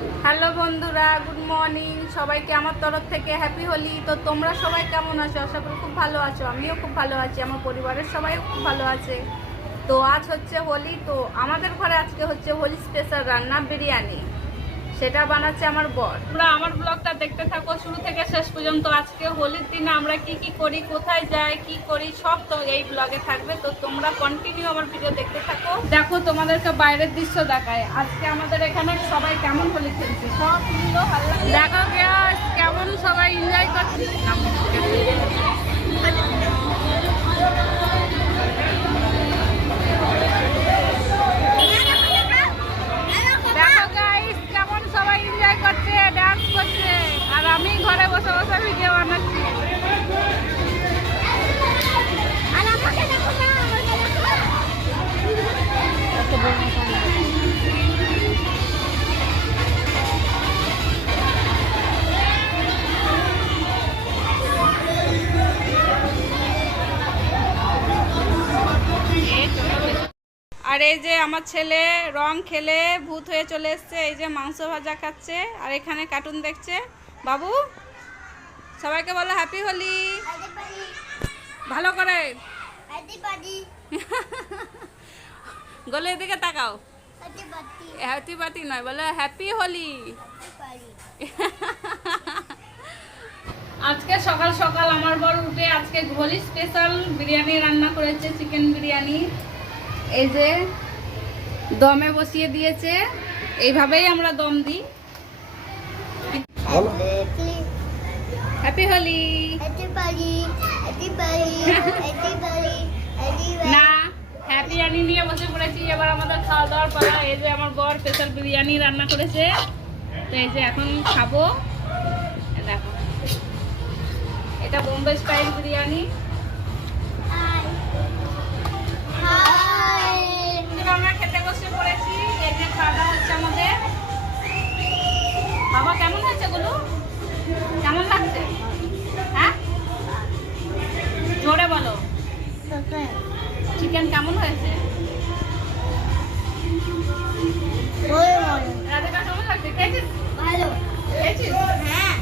Hello বন্ধুরা, good morning. সবাইকে আমার তরফ থেকে হ্যাপি হোলি। তো তোমরা সবাই কেমন আছো? আশা করি খুব ভালো আছো। আমিও খুব ভালো আছি। আমার পরিবারের সবাইও খুব ভালো আছে। তো আজ হচ্ছে হোলি। তো আমাদের ঘরে আজকে হচ্ছে হোলি স্পেশাল রান্না বিরিয়ানি। সেটা বানাচ্ছে আমার বর। তোমরা আমার ব্লগটা দেখতে থাকো শুরু থেকে শেষ পর্যন্ত। আজকে হোলির দিনে আমরা কি কি করি কোথায় যাই কি করি সব তো এই ব্লগে থাকবে। তো তোমরা কন্টিনিউ আমার ভিডিও দেখতে থাকো। দেখো তোমাদেরকে বাইরের দৃশ্য দেখায়। আজকে আমাদের এখানে সবাই কেমন হোলি খেলছে? সব মিলো দেখো কেমন সবাই এনজয় করছে। আর এই যে আমার ছেলে রং খেলে ভূত হয়ে চলে এসছে এই যে মাংস ভাজা খাচ্ছে আর এখানে কার্টুন দেখছে। বাবু সবাইকে বলো হ্যাপি হোলি ভালো করে। গলে এদিকে তাকাও। হ্যাপি পার্টি নয় বলো হ্যাপি হোলি। আজকে সকাল সকাল আমার বড় উঠে আজকে হোলি স্পেশাল বিরিয়ানি রান্না করেছে চিকেন বিরিয়ানি। এই যে দমে বসিয়ে দিয়েছে এইভাবেই আমরা দম দিই। হ্যাপি হোলি। না হ্যাপি বিরিয়ানি নিয়ে বসে পড়েছি। এবার আমাদের খাওয়া দাওয়ার পালা। এই যে আমার বর স্পেশাল বিরিয়ানি রান্না করেছে। তো এই যে এখন খাব। দেখো। এটা বোম্বে স্টাইল বিরিয়ানি। আমরা খেতে বসে পড়েছি। এই যে খাওয়া দাওয়া হচ্ছে আমাদের। বাবা কেমন হয়েছে গুলো? কেমন লাগছে? হ্যাঁ? জোরে বলো। চিকেন কেমন হয়েছে? রাধিকা কেমন লাগছে খেয়েছিস? খেয়েছিস? ভালো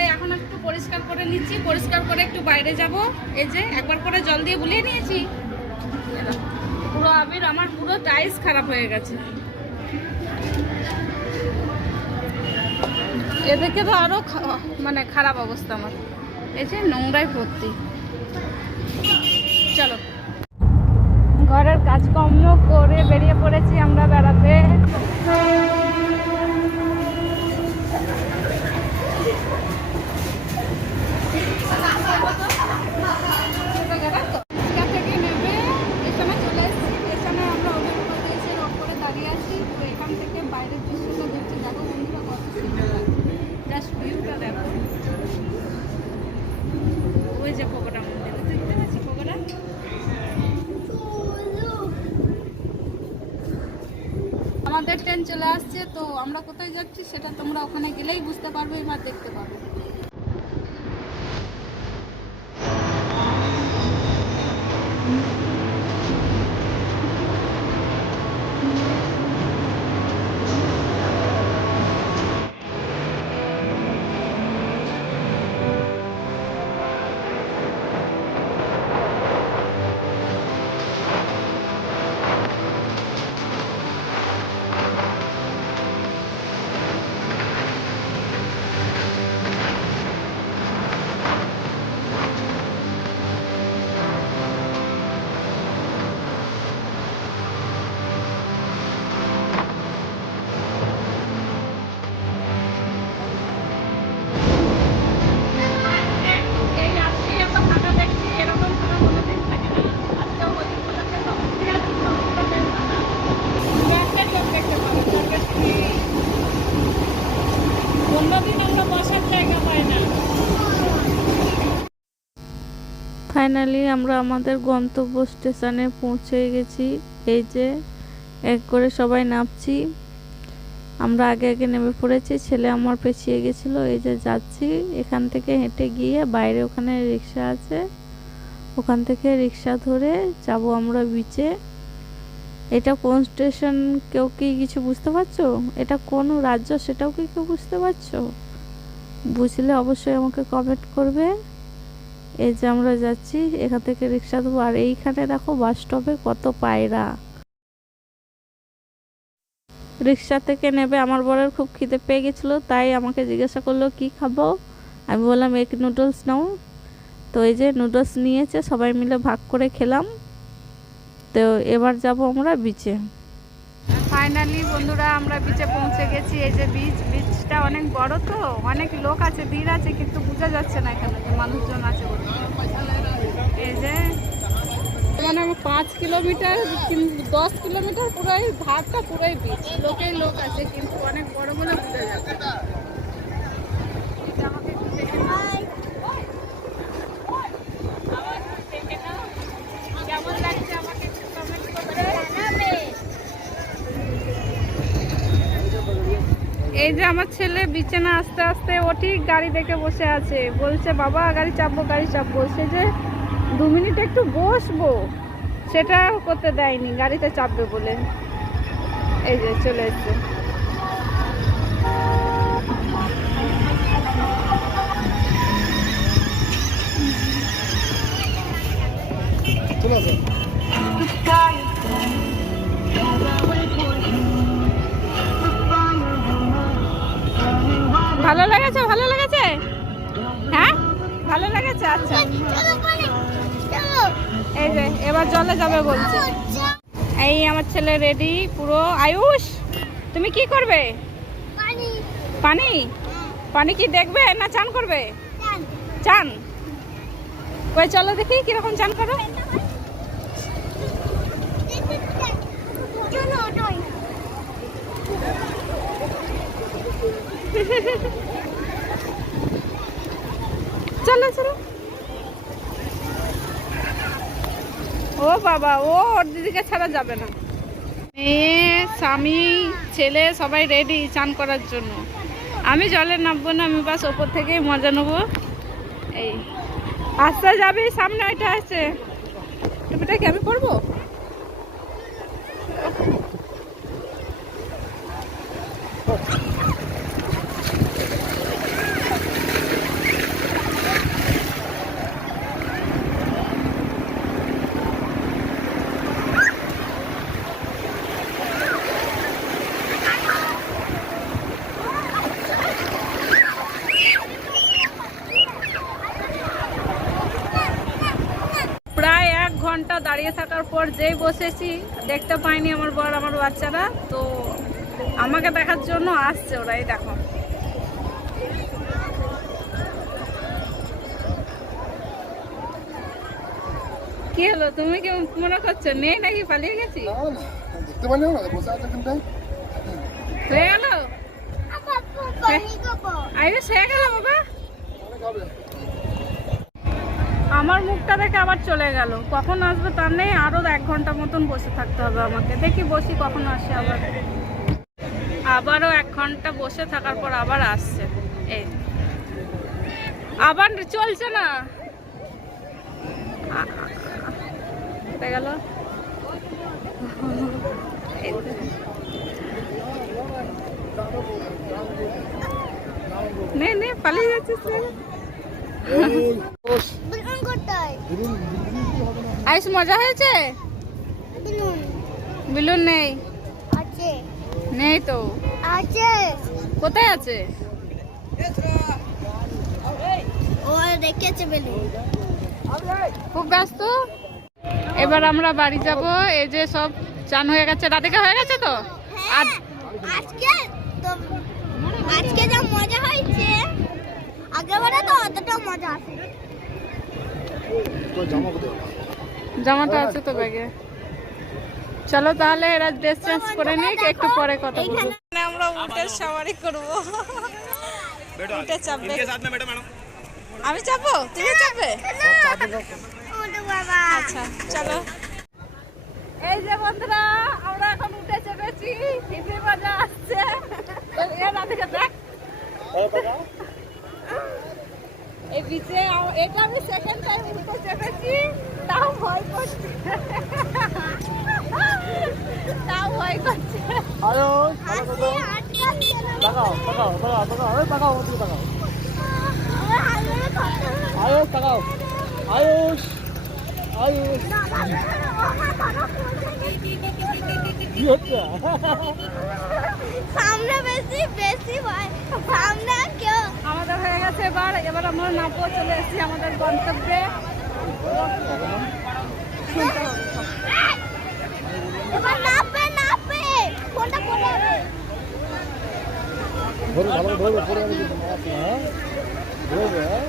তাই এখন একটু পরিষ্কার করে নিচ্ছি, পরিষ্কার করে একটু বাইরে যাব। এই যে একবার করে জল দিয়ে বুলিয়ে নিয়েছি। পুরো আবির আমার পুরো টাইস খারাপ হয়ে গেছে। এদিকে তো আরও মানে খারাপ অবস্থা আমার। এই যে নোংরায় ভর্তি চলো। ঘরের কাজকর্ম করে বেরিয়ে পড়েছি আমরা বেড়াতে রিক্সা থেকে নেমে স্টেশনে চলে এসেছি স্টেশনে আমরা ওদের উপরে এসে রক করে দাঁড়িয়ে আছি তো এখান থেকে বাইরের দৃশ্যটা দেখছি দেখো বন্ধুরা কত সুন্দর লাগছে জাস্ট ভিউটা দেখো ওই যে পকোড়া মন্দির দেখতে পাচ্ছি পকোড়া আমাদের ট্রেন চলে আসছে, তো আমরা কোথায় যাচ্ছি সেটা তোমরা ওখানে গেলেই বুঝতে পারবে এবার দেখতে পাবে ফাইনালি আমরা আমাদের গন্তব্য স্টেশনে পৌঁছে গেছি। এই যে, এক করে সবাই নামছি। আমরা আগে আগে নেমে পড়েছি, ছেলে আমার পেছিয়ে গেছিল। এই যে যাচ্ছি, এখান থেকে হেঁটে গিয়ে বাইরে ওখানে রিক্সা আছে। ওখান থেকে রিক্সা ধরে যাব আমরা বিচে এটা কোন স্টেশন কেউ কি কিছু বুঝতে পারছ? এটা কোন রাজ্য সেটাও কি কেউ বুঝতে পারছ? বুঝলে অবশ্যই আমাকে কমেন্ট করবে। এই যে আমরা যাচ্ছি, এখান থেকে রিক্সা দেবো আর এইখানে দেখো বাস স্টপে কত পায়রা। রিক্সা থেকে নেবে, আমার বরের খুব খিদে পেয়ে গেছিল, তাই আমাকে জিজ্ঞাসা করল, কি খাব? আমি বললাম এক নুডলস নাও। তো এই যে নুডলস নিয়েছে, সবাই মিলে ভাগ করে খেলাম। তো এবার যাব আমরা বিচে ফাইনালি বন্ধুরা, আমরা বিচে পৌঁছে গেছি, এই যে বিচ বিচটা অনেক বড় তো, অনেক লোক আছে, ভিড় আছে, কিন্তু বোঝা যাচ্ছে না এখানে যে মানুষজন আছে। এই যে মানে পাঁচ কিলোমিটার দশ কিলোমিটার পুরাই ভাগটা পুরাই বিচ লোকেই লোক আছে, কিন্তু অনেক বড় বলে বোঝা যাচ্ছে না। এই যে আমাকে একটু দেখে নাও। কেমন লাগছে আমাকে একটু comment করবে। এই যে আমার ছেলে বিছানা আস্তে আস্তে ও ঠিক গাড়ি দেখে বসে আছে। বলছে বাবা গাড়ি চাপবো গাড়ি চাপবো। সে যে দু মিনিট একটু বসবো সেটা করতে দেয়নি গাড়িতে চাপবে বলে। এই যে চলে এসছে। ভালো যাবে বলছে। এই আমার ছেলে রেডি পুরো। আয়ুষ তুমি কি করবে? পানি। পানি? কি দেখবে না চান করবে? চান। কই চলো দেখি কীরকম চান করো। চলো চলো। ও বাবা, ও ওর দিদিকে ছাড়া যাবে না। মেয়ে, স্বামী, ছেলে, সবাই রেডি চান করার জন্য। আমি জলে নামবো না, আমি বাস ওপর থেকেই মজা নেব। এই, আস্তে যাবি, সামনে ওইটা আছে। টুপিটা কি আমি পরবো? প্রায় এক ঘণ্টা দাঁড়িয়ে থাকার পর যেই বসেছি দেখতে পাইনি আমার বর আমার বাচ্চারা। তো আমাকে দেখার জন্য আসছে ওরা এই দেখো। কি হলো? তুমি কি মনে করছ নেই নাকি? পালিয়ে গেছি? হয়ে গেল? আয়ুষ হয়ে গেল বাবা। অনেক হবে। আমার মুখটা দেখে আবার চলে গেল। কখন আসবে তার নেই আরও এক ঘণ্টা মতন বসে থাকতে হবে আমাকে। দেখি বসি কখন আসে আবার। আবারও এক ঘণ্টা বসে থাকার পর আবার আসছে। এই। আবার চলছে না। আ- গেল। নে নে পালিয়ে যাচ্ছিস। আইস মজা হয়েছে? বিলুন নেই। আছে। নেই তো। আছে। কোথায় আছে? দেখেছে বেলুন। খুব ব্যস্ত? এবার আমরা বাড়ি যাব। এই যে সব চান হয়ে গেছে। রাধিকা হয়ে গেছে তো? আর আজকে তো আজকে যা মজা হয়েছে আগেবারে তো অতটা মজা আসে তো জামা কোথায় জামাটা আছে তো ব্যাগে। চলো তাহলে এরা ড্রেস চেঞ্জ করে নিক একটু পরে কথা বলব। আমরা উল্টে সাওয়ারি করব। উল্টে চাপবে। আমি চাপবো? তুমি চাপবে? আচ্ছা চলো। এই যে বন্ধুরা আমরা এখন উঠে চেপেছি হিন্দি বাজার আসছে। এর আগে দেখ। আম- এটা আমি সেকেন্ড টাইম উঠে চেপেছি তাও ভয় করছে। তাও ভয় করছে। হাসি তাকাও তাকাও ওদিকে আয়ুষ তাকাও আয়ুষ আয়ুষ। কি হচ্ছে সামনে বেশি বেশি সামনে কেউ আমাদের হয়ে গেছে এবার। এবার আমরা নামবো চলে এসেছি আমাদের গন্তব্যে। এবার নাপবে নাপবে কোনটা কোনটা হবে ধরে ভালো ধরে পড়ে আমি কিন্তু মাছ না হ্যাঁ ধরবে হ্যাঁ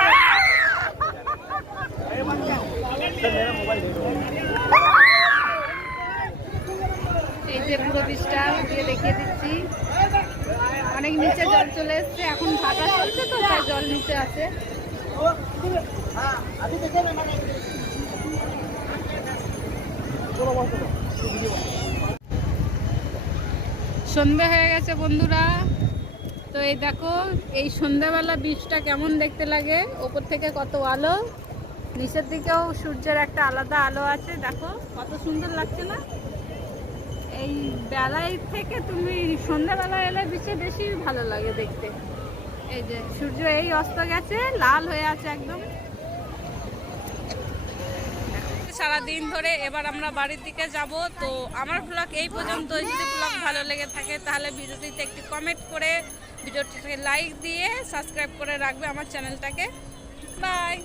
যে পুরো বীজটা দিয়ে দেখিয়ে দিচ্ছি। অনেক নিচে জল চলে এসছে, এখন ভাটা চলছে তো, তাই জল নিচে আছে। সন্ধে হয়ে গেছে বন্ধুরা। তো এই দেখো, এই সন্ধ্যাবেলা বীজটা কেমন দেখতে লাগে? ওপর থেকে কত আলো। নিচের দিকেও সূর্যের একটা আলাদা আলো আছে, দেখো, কত সুন্দর লাগছে না? এই বেলায় থেকে তুমি সন্ধ্যাবেলা এলে বেশি বেশি ভালো লাগে দেখতে। এই যে সূর্য এই অস্ত গেছে, লাল হয়ে আছে একদম। সারা দিন ধরে এবার আমরা বাড়ির দিকে যাব, তো আমার ব্লগ এই পর্যন্ত যদি ব্লগ ভালো লেগে থাকে তাহলে ভিডিওটিতে একটি কমেন্ট করে ভিডিওটিকে লাইক দিয়ে সাবস্ক্রাইব করে রাখবে আমার চ্যানেলটাকে বাই